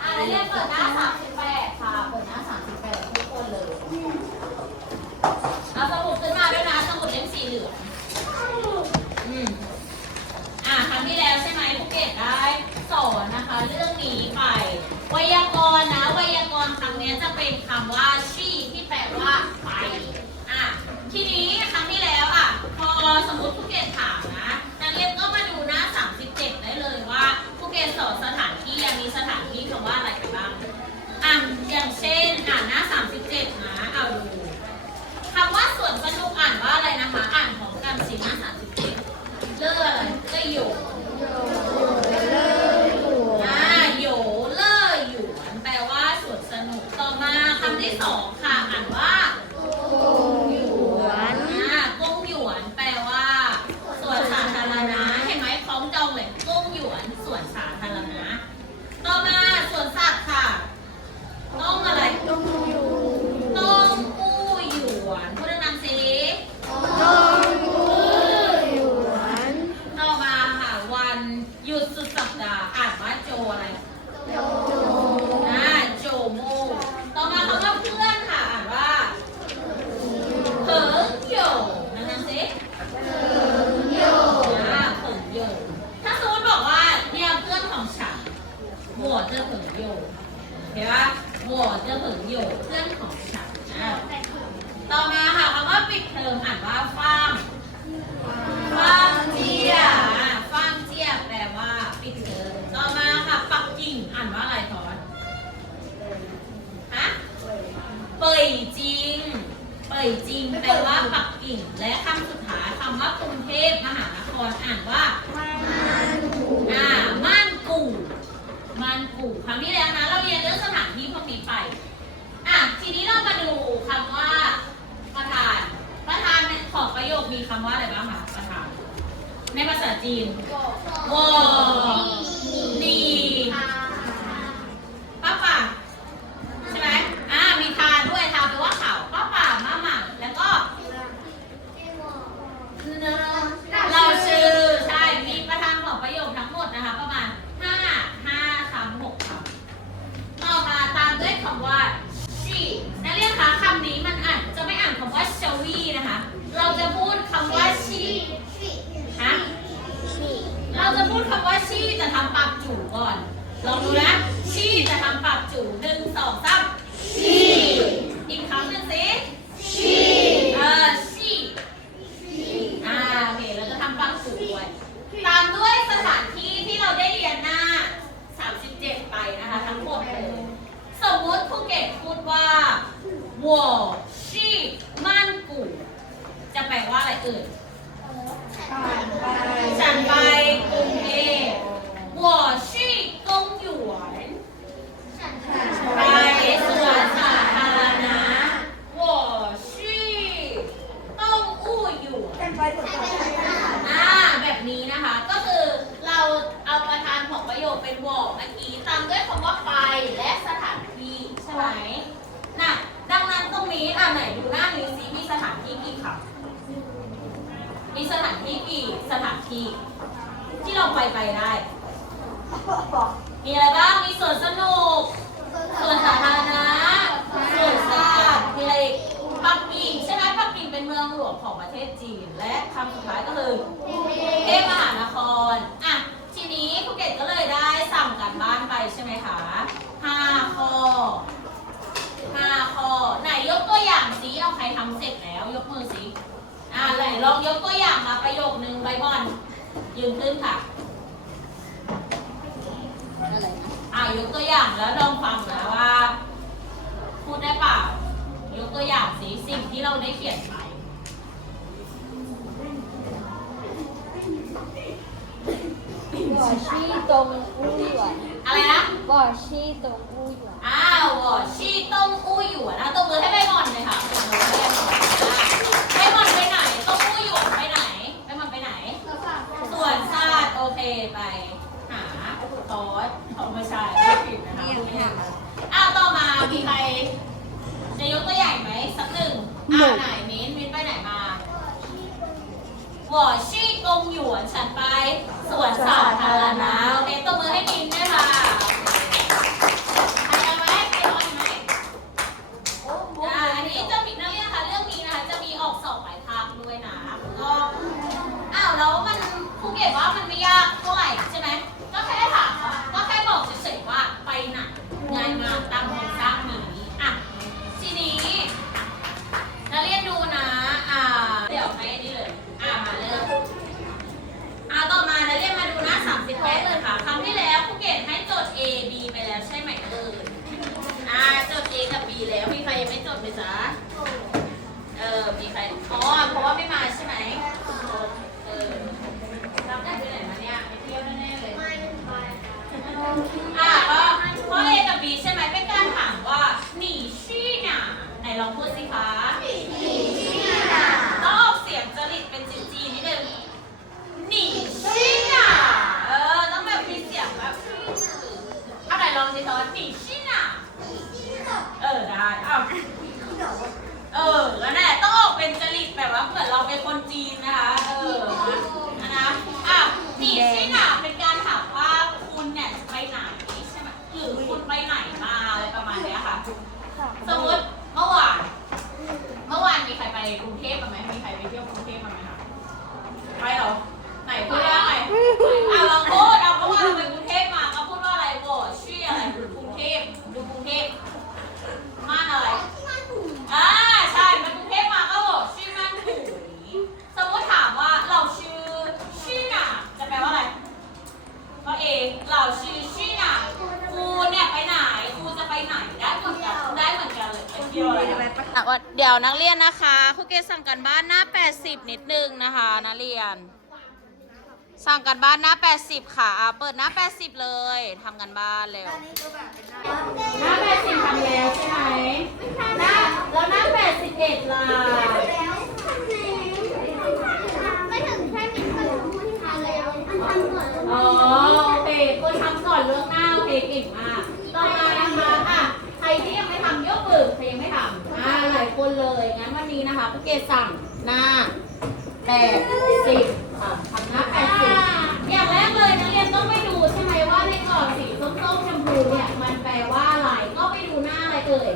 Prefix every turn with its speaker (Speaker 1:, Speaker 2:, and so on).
Speaker 1: อ่านักเรียนเปิดหน้า 38 ค่ะ เปิดหน้า 38 ทุกคนเลย เอาสมุดขึ้นมาด้วยนะ สมุดเล่มสีเหลือง อืม อ่าครั้งที่แล้วใช่ไหมภูเก็ตได้สอนนะคะ เรื่องนี้ไป ไวยากรณ์นะ ไวยากรณ์ครั้งเนี้ยจะเป็นคำว่าชีที่แปลว่าไป อะ ทีนี้ครั้งที่แล้วอะ พอสมมติภูเก็ตถามนะ นักเรียนก็มาดูหน้า 37 ได้เลยว่าภูเก็ตสอนสถานที่อะมีสถานที่คำว่าอะไรกันบ้าง อะ อย่างเช่น อ่านหน้า 37 นะ เอาดู คำว่าสวนสนุกอ่านว่าอะไรนะคะ อ่านของกันสิหน้า 37 เลออะไรเลออยู่ อ่าโยเลอหยวนแปลว่าสวนสนุก ต่อมาคำที่สองค่ะ อ่านว่า อ่ากงหยวนแปลว่าสวนสาธารณะเห็นไหมคล้องจองเลยกงหยวนสวนสาธารณะ ต่อมาสวนสัตว์ค่ะ ต้องอะไร ต้องอู้หยวนพูดดังๆสิต่อมาค่ะ วันห ยุดสุดสัปดาห์อ่านว่าโจอะไรอ่ รอ่านว่าอ่าม่านกู่ม่านกู่ครั้งที่แล้วนะ เราเรียนเรื่องสถานที่พวกนี้ไป อะ ทีนี้เรามาดูคำว่า ประธาน ประธานของประโยคมีคำว่าอะไรบ้างคะประธาน ในภาษาจีนวอลีป้าป่าใช่ไหมอ่า มีทาด้วยทาแปลว่าเขาป้าป่ามาหม่าแล้วก็เราชื่อใช่ มีประธานของประโยคทั้งหมดนะคะ ประมาณ 5 5คำ6คำต่อมาตามด้วยคำว่า she นักเรียนคะคำนี้มันอ่านจะไม่อ่านคำว่า shall นะคะ เราจะพูดคำว่า she ฮะ เราจะพูดคำว่า she จะทำปากจู่ก่ อน ลองดูนะ ชี่จะทำปากจูหนึ่งสองสามชี่อีกคำหนึ่งสิชี่เออชี่อ่าโอเคเราจะทำปากจูด้วย ตามด้วยสถานที่ที่เราได้เรียนหน้า 37 ไปนะคะ ทั้งหมดเลยสมมติครูเก่งพูดว่าวัวชี่ม่านกูจะแปลว่าอะไรเอ่ยฉันไปกรุงเทพ我是 นี้อ่าไหนดูหน้านี้ซิมีสถานที่กี่คำมีสถานที่กี่สถานที่ ที่เราไปไปได้ มีอะไรบ้าง มีสวนสนุกสวนสาธารณะสวนสัตว์มีอะไรปักกิ่งใช่ไหมปักกิ่งเป็นเมืองหลวงของประเทศจีน และคำสุดท้ายก็คือเทพมหานคร อะ ทีนี้ภูเก็ตก็เลยได้สั่งการบ้านไปใช่ไหมคะห้าข้อห้าข้อ ไหนยกตัวอย่างสิเอาใครทำเสร็จแล้ว ยกมือสิ อ่าไหน ลองยกตัวอย่างมาประโยคหนึ่งใบบอลยืนขึ้นค่ะอ่ายกตัวอย่างแล้วลองฟังนะว่า พูดได้ป่ายกตัวอย่างสิสิ่งที่เราได้เขียนไป
Speaker 2: บ
Speaker 1: อชีตรงอุ้ยวะอะไรนะบอชีตรง จ๊ะเออ มีใครอ๋อเพราะว่าไม่มาใช่ไหมเออรับได้ไปไหนมาเนี่ยไปเที่ยวแน่ๆเลยอ่ไปอ A กับ B ใช่ไหมเป็นการถามว่าหนีชี่น่ะไหนลองพูดสิคะต้องออกเสียงจริตเป็นจีนๆนิดนึงหนีชี่น่ะเออ ต้องแบบมีเสียงแบบเอาไหนลองสิคะหนีชี่น่ะเออ ได้เอาเออแล้วแน่ต้องออกเป็นจริตแบบว่าเหมือนเราเป็นคนจีนนะคะ เออนะนะอะหนีชี่น่ะเป็นการถามว่าคุณเนี่ยจะไปไหนใช่ไหมหรือคุณไปไหนมาอะไรประมาณเนี้ยค่ะ สมมติเมื่อวาน เมื่อวานมีใครไปกรุงเทพมาไหมมีใครไปเที่ยวกรุงเทพมาไหมคะไปเหรอ ไหนพูดว่าไงอะลองพูดเอาเมื่อวานเราไปกรุงเทพมาก็พูดว่าอะไรโบชื่ออะไรกรุงเทพดูกรุงเทพม่านอะไร อ่าใช่ไปกรุงเทพมาก็บอกชื่อม่านหูสมมติถามว่าเราชื่อชื่อน่ะจะแปลว่าอะไรก็เองเราชื่อชื่อน่ะครูเนี่ยไปไหนครูจะไปไหนได้เหมือนกันได้เหมือนกันเลยไปเที่ยวอะไรกัน เดี๋ยวนักเรียนนะคะครูเกสั่งกันบ้านหน้า 80 นิดนึงนะคะ นักเรียน สั่งกันบ้านหน้า 80 ค่ะอะเปิดหน้า 80 เลยทำกันบ้านเร็วหน้า 80ทำแล้วใช่ไหมหน้าแล้วหน้า 81ล่ะ
Speaker 3: ไม่ถึงแค่มีคนพูดที่ทานแล้วอันทำก่อน
Speaker 1: อ๋อโอเคคุยทำก่อนเรื่องหน้าโอเคเก่งมาก คนเลย งั้นวันนี้นะคะพี่เกดสั่งหน้า80ค่ะทำหน้า80อย่างแรกเลยนักเรียนต้องไปดูใช่ไหมว่าในกรอบสีส้มๆชมพูเนี่ยมันแปลว่าอะไร ก็ไปดูหน้าอะไรเอ่ย